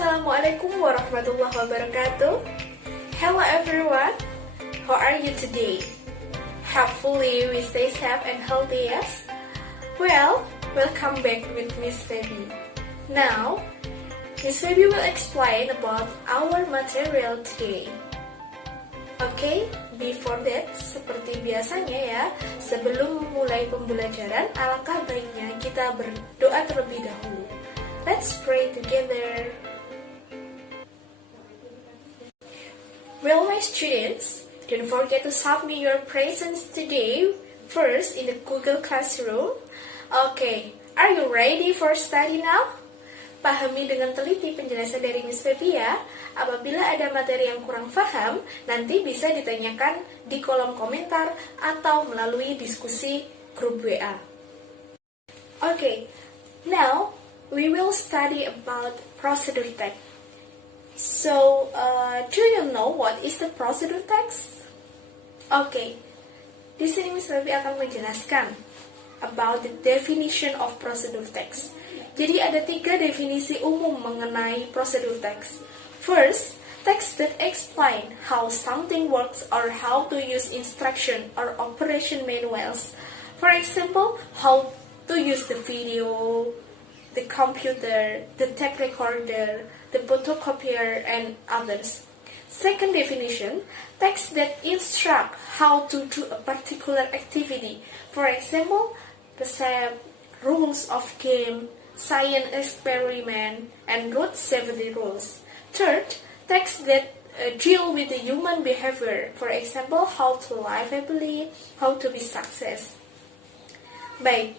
Assalamualaikum warahmatullahi wabarakatuh. Hello everyone, how are you today? Hopefully we stay safe and healthy, yes? Well, welcome back with Miss Feby. Now, Miss Feby will explain about our material today. Okay, before that, seperti biasanya ya, sebelum memulai pembelajaran, alangkah baiknya kita berdoa terlebih dahulu. Let's pray together. Well, my students, don't forget to submit your presents today, first in the Google Classroom. Okay, are you ready for study now? Pahami dengan teliti penjelasan dari Miss Feby ya. Apabila ada materi yang kurang paham, nanti bisa ditanyakan di kolom komentar atau melalui diskusi grup WA. Okay, now we will study about procedure text. So, do you know what is the procedure text? Okay, di sini Miss Feby akan menjelaskan about the definition of procedure text. Jadi ada 3 definisi umum mengenai procedure text. First, text that explain how something works or how to use instruction or operation manuals. For example, how to use the video, the computer, the tape recorder, the photocopier, and others. Second definition, text that instruct how to do a particular activity. For example, recipe, rules of game, science experiment, and road safety rules. Third, text that deal with the human behavior. For example, how to live happily, how to be success. Baik,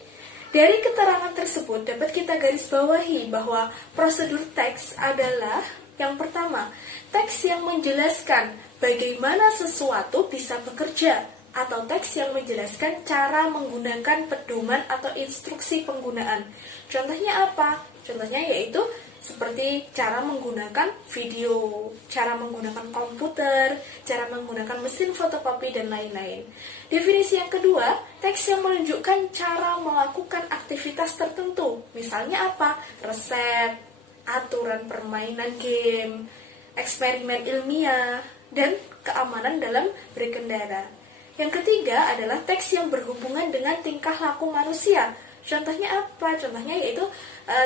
dari keterangan tersebut dapat kita garis bawahi bahwa prosedur teks adalah yang pertama, teks yang menjelaskan bagaimana sesuatu bisa bekerja atau teks yang menjelaskan cara menggunakan pedoman atau instruksi penggunaan. Contohnya apa? Contohnya yaitu seperti cara menggunakan video, cara menggunakan komputer, cara menggunakan mesin fotokopi, dan lain-lain. Definisi yang kedua, teks yang menunjukkan cara melakukan aktivitas tertentu. Misalnya apa? Resep, aturan permainan game, eksperimen ilmiah, dan keamanan dalam berkendara. Yang ketiga adalah teks yang berhubungan dengan tingkah laku manusia. Contohnya apa? Contohnya yaitu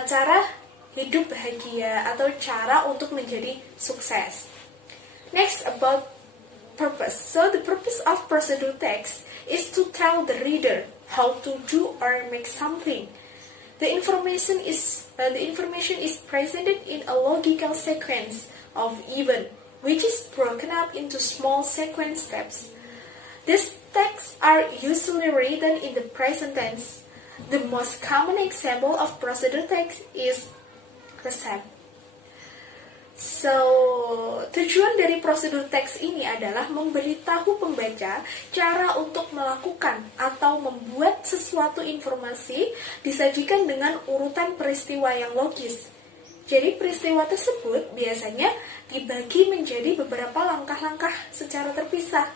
cara hidup bahagia atau cara untuk menjadi sukses. Next, about purpose. So the purpose of procedure text is to tell the reader how to do or make something. The information is presented in a logical sequence of event, which is broken up into small sequence steps. These texts are usually written in the present tense. The most common example of procedure text is resep. So, tujuan dari prosedur teks ini adalah memberitahu pembaca cara untuk melakukan atau membuat sesuatu informasi disajikan dengan urutan peristiwa yang logis. Jadi peristiwa tersebut biasanya dibagi menjadi beberapa langkah-langkah secara terpisah.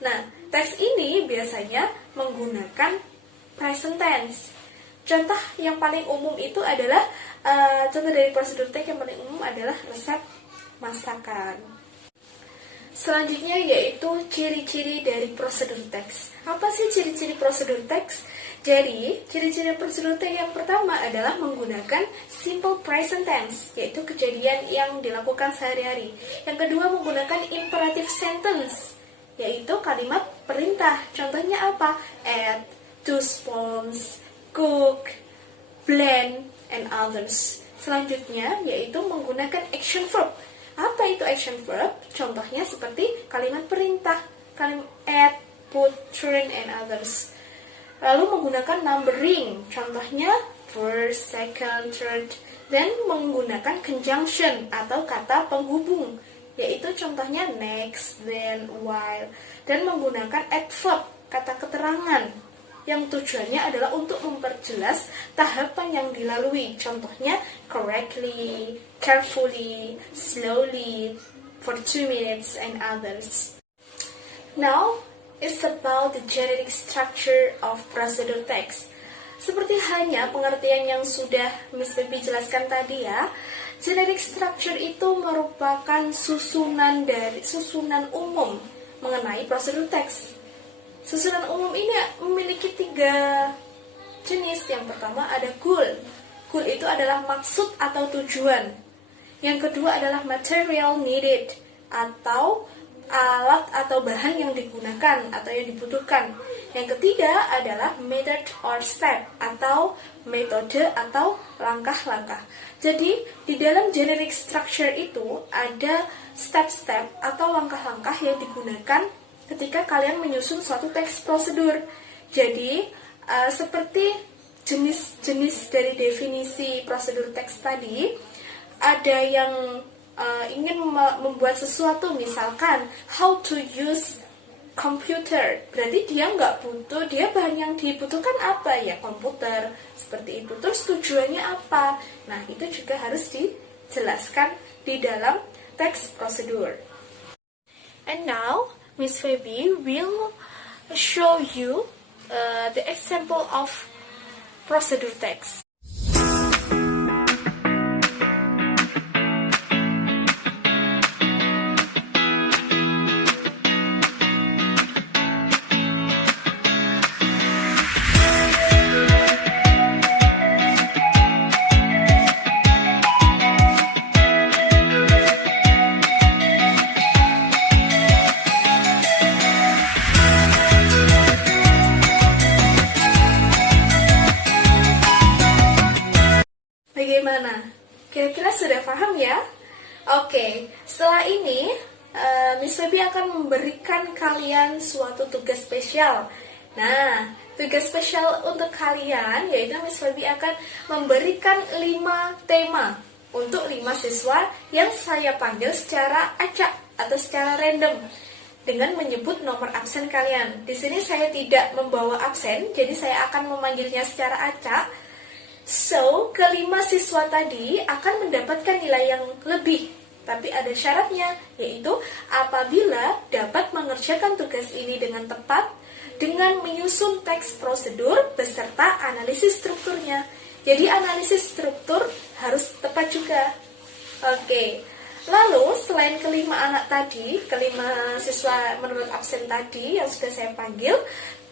Nah, teks ini biasanya menggunakan present tense. Contoh yang paling umum itu adalah contoh dari prosedur teks yang paling umum adalah resep masakan. Selanjutnya yaitu ciri-ciri dari prosedur teks. Apa sih ciri-ciri prosedur teks? Jadi, ciri-ciri prosedur teks yang pertama adalah menggunakan simple present tense, yaitu kejadian yang dilakukan sehari-hari. Yang kedua menggunakan imperative sentence, yaitu kalimat perintah. Contohnya apa? Add, to sponsor, cook, blend, and others. Selanjutnya yaitu menggunakan action verb. Apa itu action verb? Contohnya seperti kalimat perintah, kalimat add, put, turn, and others. Lalu menggunakan numbering. Contohnya first, second, third. Dan menggunakan conjunction atau kata penghubung, yaitu contohnya next, then, while. Dan menggunakan adverb, kata keterangan, yang tujuannya adalah untuk memperjelas tahapan yang dilalui. Contohnya correctly, carefully, slowly, for 2 minutes, and others. Now, it's about the generic structure of procedure text. Seperti halnya pengertian yang sudah Miss Baby jelaskan tadi ya, generic structure itu merupakan susunan umum mengenai prosedur teks. Susunan umum ini memiliki 3 jenis. Yang pertama ada goal. Goal itu adalah maksud atau tujuan. Yang kedua adalah material needed atau alat atau bahan yang digunakan atau yang dibutuhkan. Yang ketiga adalah method or step atau metode atau langkah-langkah. Jadi di dalam generic structure itu ada step-step atau langkah-langkah yang digunakan ketika kalian menyusun suatu teks prosedur. Jadi seperti jenis-jenis dari definisi prosedur teks tadi, ada yang ingin membuat sesuatu, misalkan how to use computer, berarti dia nggak butuh, dia bahan yang dibutuhkan apa ya, komputer, seperti itu. Terus tujuannya apa? Nah, itu juga harus dijelaskan di dalam teks prosedur. And now Miss Feby will show you the example of procedure text. Bagaimana? Kira-kira sudah paham ya? Oke, setelah ini Miss Feby akan memberikan kalian suatu tugas spesial. Nah, tugas spesial untuk kalian yaitu Miss Feby akan memberikan 5 tema untuk 5 siswa yang saya panggil secara acak atau secara random dengan menyebut nomor absen kalian. Di sini saya tidak membawa absen, jadi saya akan memanggilnya secara acak. So, kelima siswa tadi akan mendapatkan nilai yang lebih, tapi ada syaratnya, yaitu apabila dapat mengerjakan tugas ini dengan tepat, dengan menyusun teks prosedur beserta analisis strukturnya. Jadi analisis struktur harus tepat juga. Oke, lalu selain kelima anak tadi, kelima siswa menurut absen tadi yang sudah saya panggil,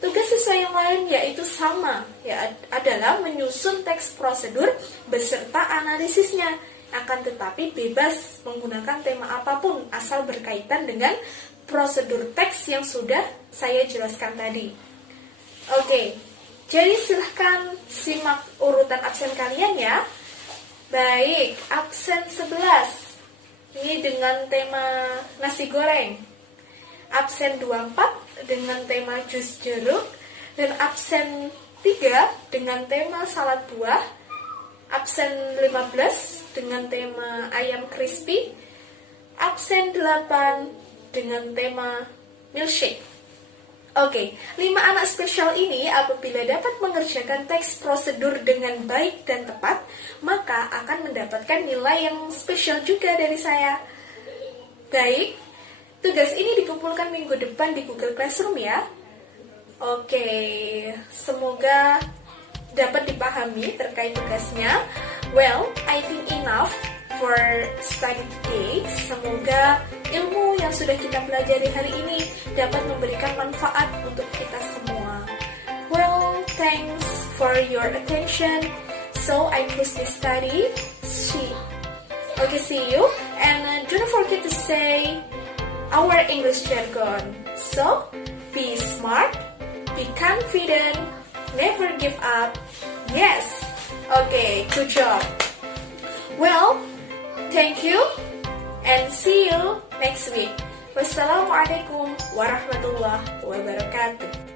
tugas siswa yang lain yaitu sama, ya, adalah menyusun teks prosedur beserta analisisnya. Akan tetapi bebas menggunakan tema apapun asal berkaitan dengan prosedur teks yang sudah saya jelaskan tadi. Oke, jadi silahkan simak urutan absen kalian ya. Baik, absen 11 ini dengan tema nasi goreng. Absen 24 dengan tema jus jeruk, dan absen 3 dengan tema salad buah, absen 15 dengan tema ayam crispy, absen 8 dengan tema milkshake. Oke, 5 anak spesial ini apabila dapat mengerjakan teks prosedur dengan baik dan tepat, maka akan mendapatkan nilai yang spesial juga dari saya. Baik, tugas ini dikumpulkan minggu depan di Google Classroom ya. Oke, semoga dapat dipahami terkait tugasnya. Well, I think enough for study today. Semoga ilmu yang sudah kita pelajari hari ini dapat memberikan manfaat untuk kita semua. Well, thanks for your attention. So, I close this study. See you. And don't forget to say our English jargon. So, be smart, be confident, never give up. Yes. Okay, good job. Well, thank you and see you next week. Wassalamualaikum warahmatullahi wabarakatuh.